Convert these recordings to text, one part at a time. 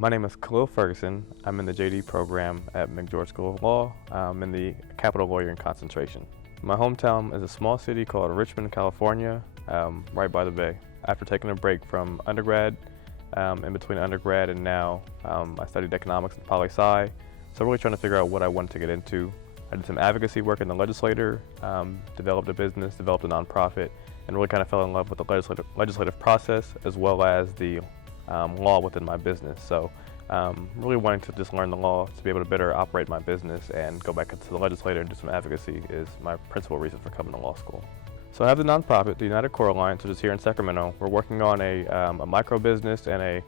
My name is Khalil Ferguson. I'm in the JD program at McGeorge School of Law. I'm in the Capital Lawyering concentration. My hometown is a small city called Richmond, California, right by the bay. After taking a break from undergrad, in between undergrad and now, I studied economics at poli-sci, so really trying to figure out what I wanted to get into. I did some advocacy work in the legislature, developed a business, developed a nonprofit, and really kind of fell in love with the legislative process as well as the law within my business. So really wanting to just learn the law to be able to better operate my business and go back into the legislature and do some advocacy is my principal reason for coming to law school. So I have the nonprofit, the Inaugural Alliance, which is here in Sacramento. We're working on a micro business and a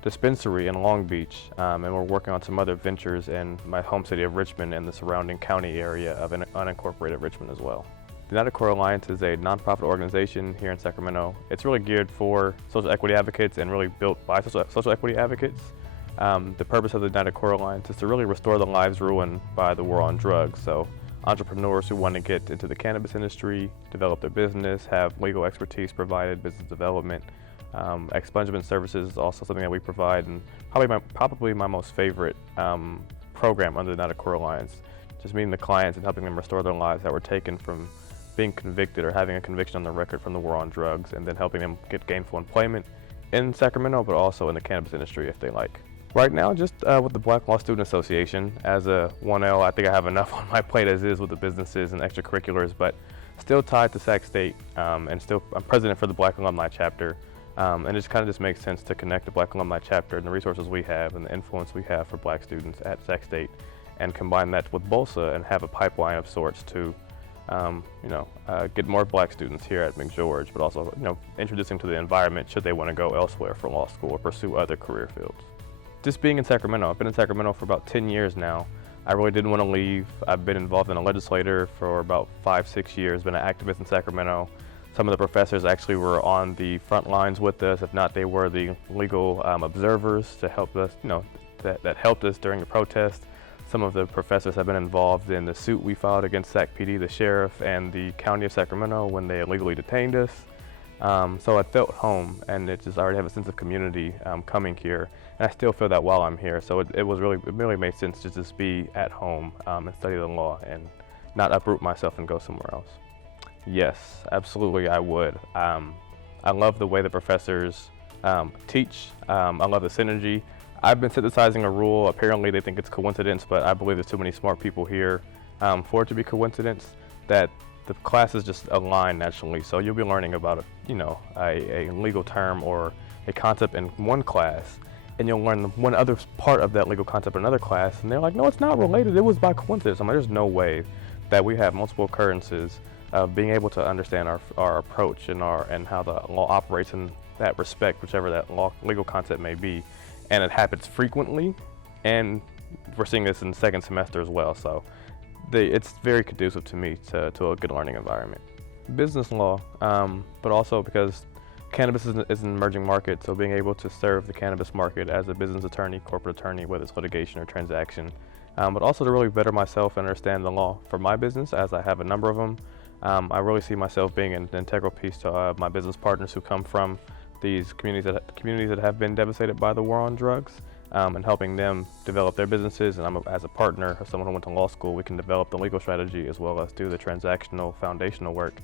dispensary in Long Beach, and we're working on some other ventures in my home city of Richmond and the surrounding county area of unincorporated Richmond as well. The Inaugural Alliance is a nonprofit organization here in Sacramento. It's really geared for social equity advocates and really built by social equity advocates. The purpose of the Inaugural Alliance is to really restore the lives ruined by the war on drugs. So entrepreneurs who want to get into the cannabis industry, develop their business, have legal expertise provided, business development, expungement services is also something that we provide, and probably my most favorite program under the Inaugural Alliance. Just meeting the clients and helping them restore their lives that were taken from being convicted or having a conviction on the record from the war on drugs, and then helping them get gainful employment in Sacramento, but also in the cannabis industry if they like. Right now, just with the Black Law Student Association, as a 1L, I think I have enough on my plate as is with the businesses and extracurriculars, but still tied to Sac State, and still I'm president for the Black Alumni chapter, and it just kind of just makes sense to connect the Black Alumni chapter and the resources we have and the influence we have for Black students at Sac State, and combine that with BOLSA and have a pipeline of sorts to get more Black students here at McGeorge, but also introduce them to the environment should they want to go elsewhere for law school or pursue other career fields. Just being in Sacramento, I've been in Sacramento for about 10 years now. I really didn't want to leave. I've been involved in a legislature for about 5-6 years, been an activist in Sacramento. Some of the professors actually were on the front lines with us. If not, they were the legal observers to help us, that helped us during the protest. Some of the professors have been involved in the suit we filed against Sac PD, the sheriff, and the county of Sacramento when they illegally detained us. So I felt home, and I already have a sense of community coming here, and I still feel that while I'm here. So it really made sense to just be at home and study the law and not uproot myself and go somewhere else. Yes, absolutely I would. I love the way the professors teach. I love the synergy. I've been synthesizing a rule. Apparently they think it's coincidence, but I believe there's too many smart people here for it to be coincidence, that the classes just align naturally. So you'll be learning about a legal term or a concept in one class, and you'll learn one other part of that legal concept in another class, and they're like, no, it's not related, it was by coincidence. I'm like, there's no way that we have multiple occurrences of being able to understand our approach and how the law operates in that respect, whichever that legal concept may be. And it happens frequently, and we're seeing this in the second semester as well. So it's very conducive to me to a good learning environment. Business law, but also because cannabis is an emerging market, so being able to serve the cannabis market as a business attorney, corporate attorney, whether it's litigation or transaction, but also to really better myself and understand the law for my business, as I have a number of them. I really see myself being an integral piece to my business partners who come from these communities that have been devastated by the war on drugs, and helping them develop their businesses. And as a partner of someone who went to law school, we can develop the legal strategy as well as do the transactional foundational work,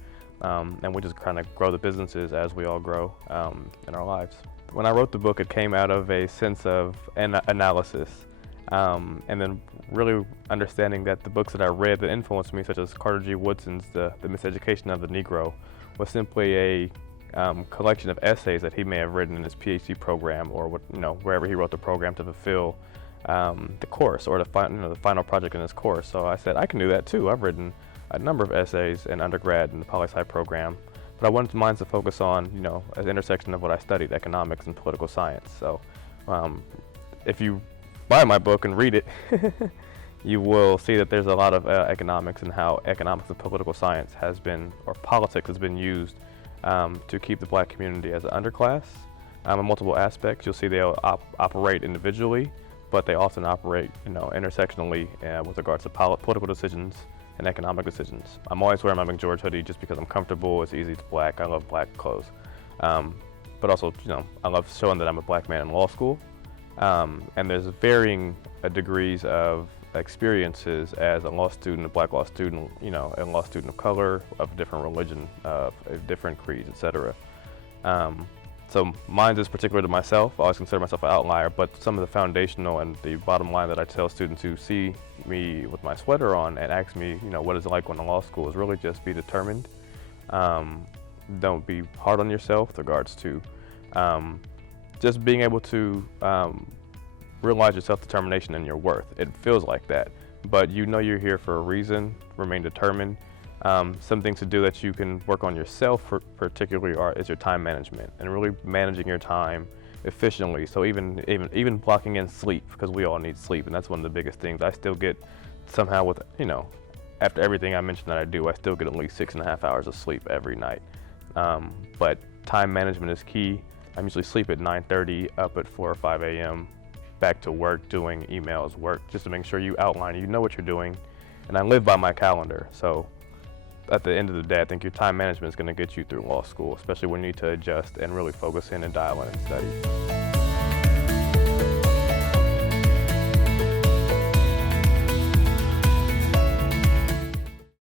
and we just kind of grow the businesses as we all grow in our lives. When I wrote the book, it came out of a sense of analysis, and then really understanding that the books that I read that influenced me, such as Carter G. Woodson's The Miseducation of the Negro, was simply a collection of essays that he may have written in his PhD program, or wherever he wrote the program to fulfill the course or the final project in his course. So I said, I can do that too. I've written a number of essays in undergrad in the poli-sci program, but I wanted mine to focus on an intersection of what I studied, economics and political science. So if you buy my book and read it, you will see that there's a lot of economics and how economics and political science politics has been used to keep the Black community as an underclass. In multiple aspects, you'll see they operate individually, but they often operate, intersectionally with regards to political decisions and economic decisions. I'm always wearing my McGeorge hoodie just because I'm comfortable. It's easy. It's Black. I love Black clothes, but also, I love showing that I'm a Black man in law school, And there's varying degrees of experiences as a law student, a black law student, you know, a law student of color, of different religion, of different creeds, etc. So mine is particular to myself. I always consider myself an outlier, but some of the foundational and the bottom line that I tell students who see me with my sweater on and ask me, you know, what is it like going to law school, is really just be determined. Don't be hard on yourself with regards to just being able to realize your self-determination and your worth. It feels like that, but you know you're here for a reason. Remain determined. Some things to do that you can work on yourself particularly is your time management and really managing your time efficiently. So even blocking in sleep, because we all need sleep, and that's one of the biggest things. I still get somehow with, you know, after everything I mentioned that I do, I still get at least 6.5 hours of sleep every night. But time management is key. I usually sleep at 9:30, up at 4 or 5 a.m., back to work, doing emails, work, just to make sure you outline, you know what you're doing. And I live by my calendar. So at the end of the day, I think your time management is going to get you through law school, especially when you need to adjust and really focus in and dial in and study.